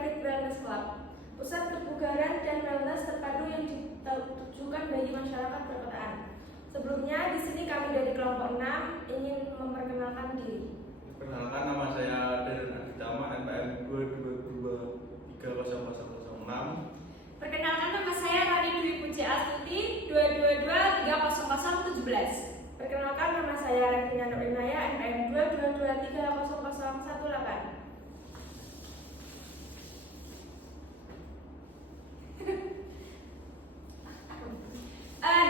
Fit Wellness Club, pusat kebugaran dan wellness terpadu yang ditujukan bagi masyarakat perkotaan. Sebelumnya, di sini kami dari kelompok 6 ingin memperkenalkan diri. Perkenalkan, nama saya Deren Aditama, NPM 222300006. Perkenalkan, nama saya Rani Dwi Puji Astuti, 222300017. Perkenalkan, nama saya Revina Nur Inaya, NPM 222300018.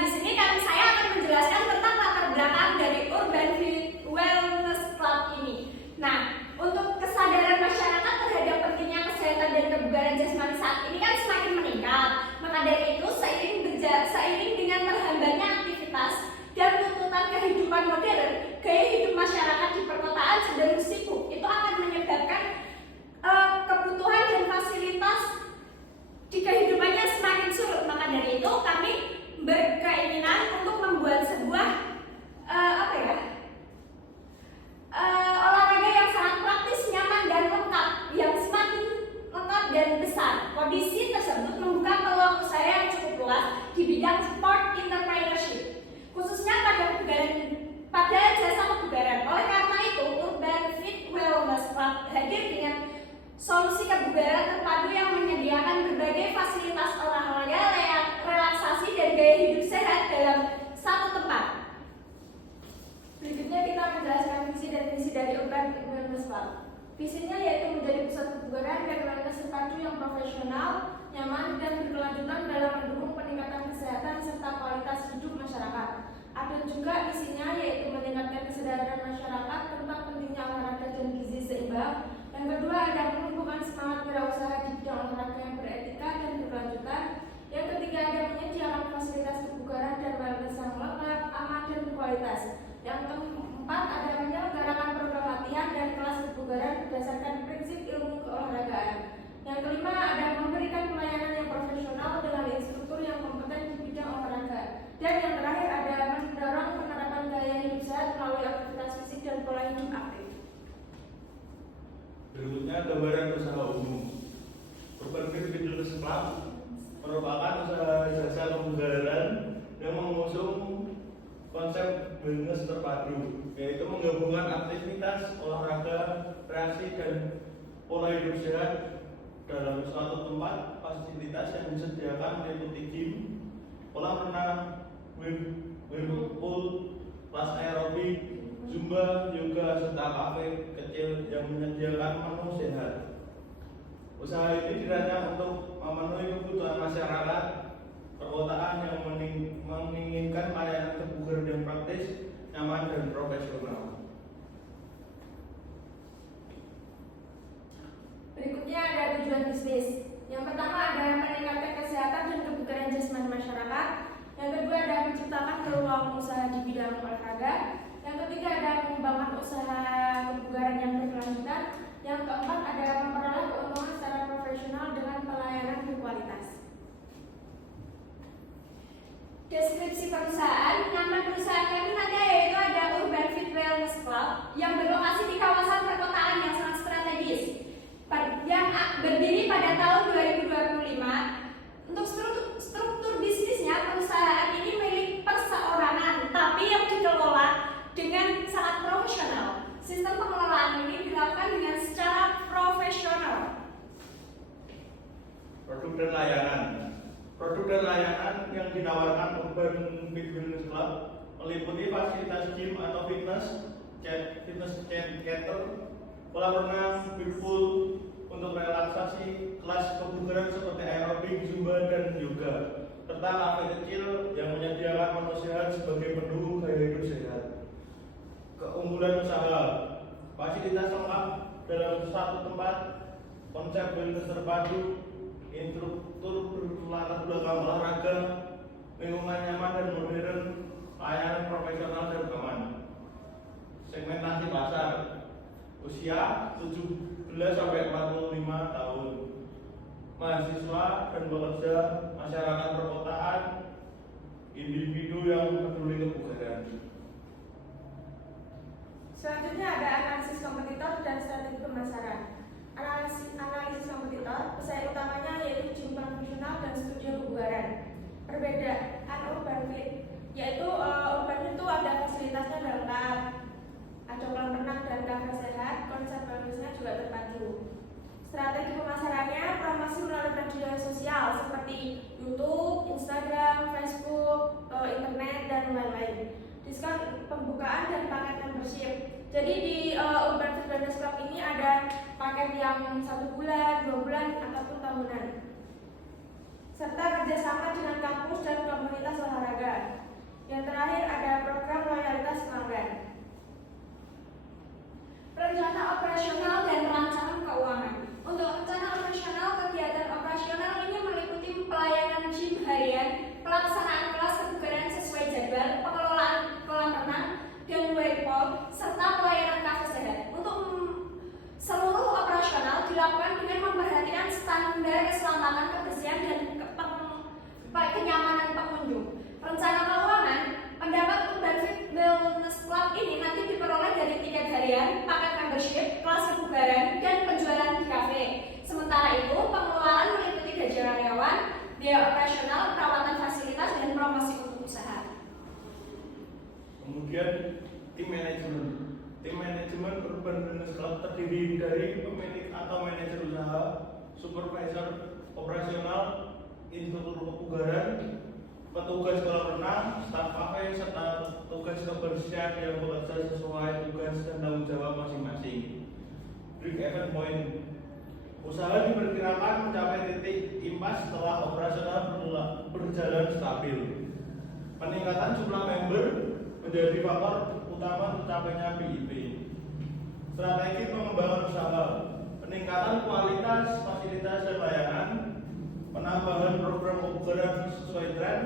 Di sini saya akan menjelaskan tentang latar belakang dari Urban Fit Wellness Club ini. Nah, untuk kesadaran masyarakat terhadap pentingnya kesehatan dan kebugaran jasmani saat ini kan semakin meningkat. Maka dari itu, seiring dengan terhambatnya aktivitas dan tuntutan kehidupan modern, gaya hidup masyarakat di perkotaan cenderung sibuk. Itu akan menyebabkan kebutuhan dan fasilitas di kehidupannya semakin surut. Maka dari itu, kami berkeinginan untuk membuat sebuah olahraga yang sangat praktis, nyaman, dan lengkap, yang semakin lengkap dan besar. Kondisi tersebut membuka peluang usaha yang cukup luas di bidang sport entrepreneurship, khususnya pada jasa kebugaran. Oleh karena itu, Urban Fit Wellness Club hadir dengan solusi kebugaran terpadu yang menyediakan berbagai fasilitas olahraga, relaksasi, dan gaya hidup sehat dalam satu tempat. Berikutnya kita menjelaskan visi dan misi dari Urban Fit Wellness Club. Visinya yaitu menjadi pusat kebugaran dan wellness terpadu yang profesional, nyaman, dan berkelanjutan dalam mendukung peningkatan kesehatan serta kualitas hidup masyarakat. Ada juga misinya yaitu meningkatkan kesadaran masyarakat tentang pentingnya olahraga dan gizi seimbang. Yang kedua ada menumbuhkan semangat wirausaha di bidang olahraga yang beretika dan berkelanjutan. Yang ketiga ada menyediakan fasilitas kebugaran dan wellness yang lengkap, aman, dan berkualitas. Yang keempat ada menyelenggarakan program latihan dan kelas kebugaran berdasarkan prinsip ilmu keolahragaan. Yang kelima ada memberikan pelayanan yang profesional dengan instruktur yang kompeten di bidang olahraga. Dan yang terakhir ada mendorong penerapan gaya hidup sehat melalui aktivitas fisik dan pola hidup aktif. Berikutnya gambaran usaha umum. Urban Fit Wellness Club merupakan usaha jasa kebugaran yang mengusung konsep wellness terpadu, yaitu menggabungkan aktivitas olahraga, rekreasi, dan pola hidup sehat dalam suatu tempat. Fasilitas yang disediakan meliputi gym, kolam renang, swimming pool, kelas aerobik, zumba, yoga, serta kafe kecil yang menyediakan menu sehat. Usaha ini dirancang untuk memenuhi kebutuhan masyarakat perkotaan yang menginginkan layanan kebugaran yang praktis, nyaman, dan profesional. Berikutnya ada tujuan bisnis. Yang pertama ada meningkatkan kesehatan dan kebugaran jasmani masyarakat. Yang kedua ada menciptakan peluang usaha di bidang olahraga. Yang ketiga ada mengembangkan usaha kebugaran yang berkelanjutan. Yang keempat ada memperoleh keuntungan secara profesional dengan pelayanan berkualitas. Deskripsi perusahaan. Nama perusahaan kami nanti yaitu ada Urban Fit Wellness Club yang berlokasi di kawasan perkotaan yang sangat strategis, yang berdiri pada tahun 2025. Untuk struktur bisnisnya, perusahaan ini milik perseorangan, tapi yang dikelola dengan sangat profesional. Sistem pengelolaan ini dilakukan dengan secara profesional. Produk dan layanan. Produk dan layanan yang dinawarkan Urban Fit Wellness Club meliputi fasilitas gym atau fitness center, kolam renang, pool untuk relaksasi, kelas kebugaran seperti aerobik, zumba, dan yoga, serta kafe kecil yang menyediakan menu sehat sebagai pendukung gaya hidup sehat. Keunggulan usaha, fasilitas lengkap dalam satu tempat, konsep wellness terpadu, instruktur berlatar belakang olahraga, lingkungan nyaman dan modern, layanan profesional dan aman. Segmentasi pasar, usia 17 sampai 45 tahun, mahasiswa dan pekerja, masyarakat perkotaan, individu yang peduli kebugaran. Selanjutnya ada analisis kompetitor dan strategi pemasaran. Analisis kompetitor. diskon pembukaan dan paket membership. Jadi di Urban Fit Wellness Club ini ada paket yang 1 bulan, 2 bulan, ataupun tahunan. Serta kerjasama dengan kampus dan komunitas olahraga. Yang terakhir ada program loyalitas pelanggan. Rencana operasional dan rancangan keuangan. Untuk rencana operasional, kegiatan operasional ini meliputi pelayanan gym harian, pelaksanaan kelas kebugaran sesuai jadwal, pengelolaan kolam renang dan wearpool, serta pelayanan kafe sehat. Untuk seluruh operasional dilakukan dengan memperhatikan standar keselamatan, kebersihan dan kenyamanan pengunjung. Rencana keuangan, pendapat Urban Fit Wellness Club ini nanti diperoleh dari tiket harian, paket membership, kelas kebugaran, dan penjualan di kafe. Sementara itu, pengeluaran meliputi gaji karyawan, biaya operasional, perawatan fasilitas, dan promosi untuk usaha. Kemudian tim manajemen. Tim manajemen Urban Wellness Club terdiri dari pemilik atau manajer usaha, supervisor operasional, instruktur kebugaran, petugas kolam renang, staf kafe, serta petugas kebersihan yang bekerja sesuai tugas dan tanggung jawab masing-masing. Break even point. Usaha diperkirakan mencapai titik impas setelah operasional berjalan stabil. Peningkatan jumlah member menjadi faktor utama tercapainya BIP. Strategi pengembangan usaha, peningkatan kualitas, fasilitas dan layanan, penambahan program kebugaran sesuai tren,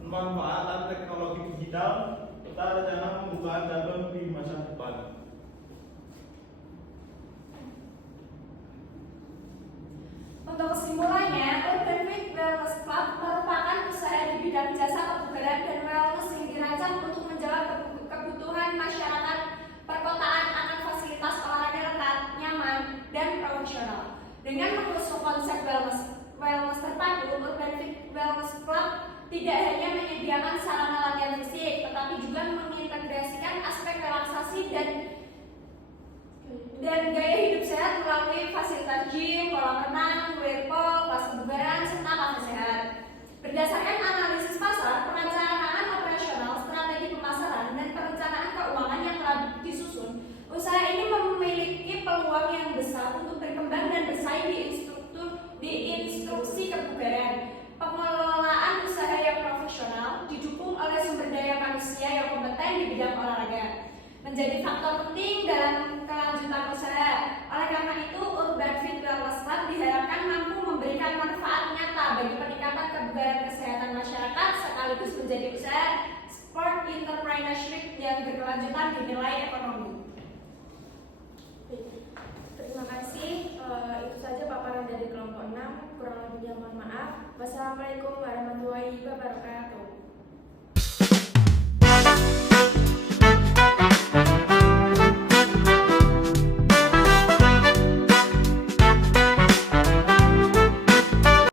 pemanfaatan teknologi digital, serta rencana pembukaan cabang di masa depan. Untuk kesimpulannya, Urban Fit Wellness Club merupakan usaha di bidang jasa kebugaran dan wellness yang dirancang untuk menjawab kebutuhan masyarakat perkotaan akan fasilitas olahraga lengkap, nyaman, dan profesional. Dengan mengusung konsep wellness terpadu, Urban Fit Wellness Club tidak hanya menyediakan sarana latihan fisik, tetapi juga mengintegrasikan aspek relaksasi dan gaya hidup sehat melalui fasilitas gym, kolam renang, wearpool, kelas kebugaran, serta kafe sehat. Berdasarkan analisis pasar, perencanaan operasional, strategi pemasaran, dan perencanaan keuangan yang telah disusun, usaha ini memiliki peluang yang besar untuk berkembang dan bersaing di instruksi kebugaran. Pengelolaan usaha yang profesional didukung oleh sumber daya manusia yang kompeten di bidang olahraga menjadi faktor penting dalam kelanjutan usaha. Oleh karena itu, Urban Fit Wellness Club diharapkan mampu memberikan manfaat nyata bagi peningkatan kebugaran kesehatan masyarakat sekaligus menjadi usaha sport entrepreneurship yang berkelanjutan dinilai ekonomi. Terima kasih. Itu saja paparan dari kelompok 6. Kurang lebihnya mohon maaf. Wassalamualaikum warahmatullahi wabarakatuh.